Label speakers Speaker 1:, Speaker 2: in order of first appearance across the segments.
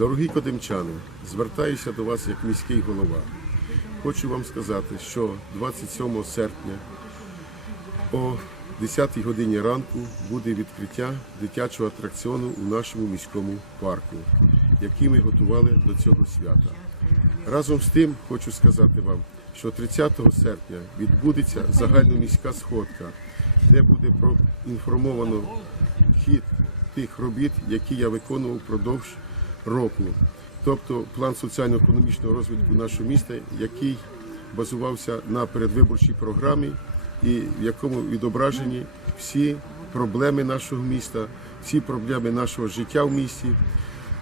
Speaker 1: Дорогі кодимчани, звертаюся до вас як міський голова. Хочу вам сказати, що 27 серпня о 10 годині ранку буде відкриття дитячого атракціону у нашому міському парку, який ми готували до цього свята. Разом з тим хочу сказати вам, що 30 серпня відбудеться загальноміська сходка, де буде проінформовано хід тих робіт, які я виконував впродовж року. Тобто план соціально-економічного розвитку нашого міста, який базувався на передвиборчій програмі, і в якому відображені всі проблеми нашого міста, всі проблеми нашого життя в місті.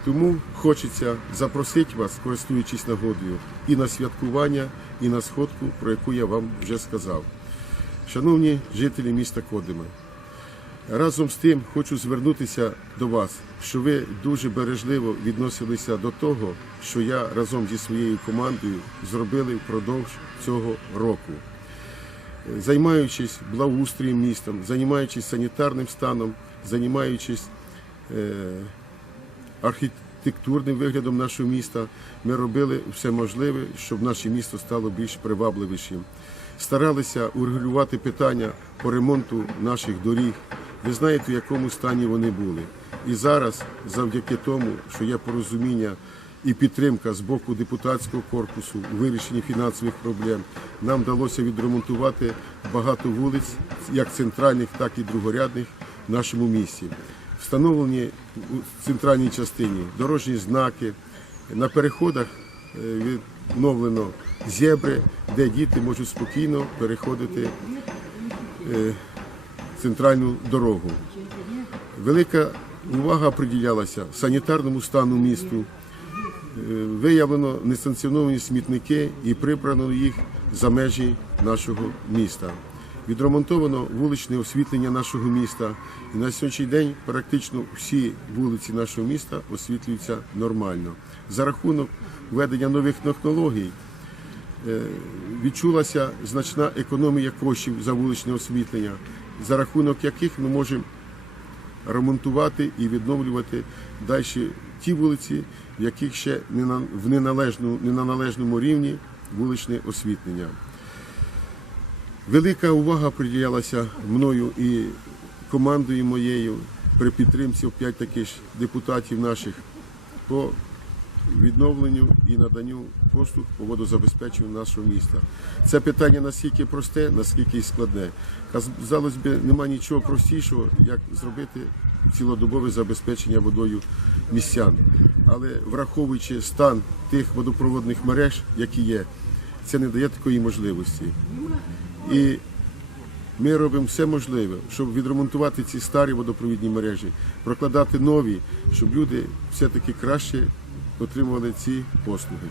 Speaker 1: Тому хочеться запросити вас, користуючись нагодою, і на святкування, і на сходку, про яку я вам вже сказав. Шановні жителі міста Кодима, разом з тим хочу звернутися до вас, що ви дуже бережливо відносилися до того, що я разом зі своєю командою зробили впродовж цього року. Займаючись благоустроєм містом, займаючись санітарним станом, займаючись е, архітектурним виглядом нашого міста, ми робили все можливе, щоб наше місто стало більш привабливішим. Старалися урегулювати питання по ремонту наших доріг. Ви знаєте, в якому стані вони були. І зараз, завдяки тому, що є порозуміння і підтримка з боку депутатського корпусу у вирішенні фінансових проблем, нам вдалося відремонтувати багато вулиць, як центральних, так і другорядних в нашому місті. Встановлені у центральній частині дорожні знаки. На переходах е, відновлено зебри, де діти можуть спокійно переходити е, центральну дорогу. Велика увага приділялася санітарному стану місту. Е, Виявлено несанкціоновані смітники і прибрано їх за межі нашого міста. Відремонтовано вуличне освітлення нашого міста. І на сьогоднішній день практично всі вулиці нашого міста освітлюються нормально. За рахунок введення нових технологій е, відчулася значна економія коштів за вуличне освітлення, за рахунок яких ми можемо ремонтувати і відновлювати далі ті вулиці, в яких ще в неналежну, не рівні вуличне освітлення. Велика увага приділялася мною і командою моєю при підтримці п'ять таких депутатів наших по відновленню і наданню послуг по водозабезпеченню нашого міста. Це питання наскільки просте, наскільки і складне. Казалось би, нема нічого простішого, як зробити цілодобове забезпечення водою містян. Але враховуючи стан тих водопроводних мереж, які є, це не дає такої можливості. І ми робимо все можливе, щоб відремонтувати ці старі водопровідні мережі, прокладати нові, щоб люди все-таки краще отримували ці послуги.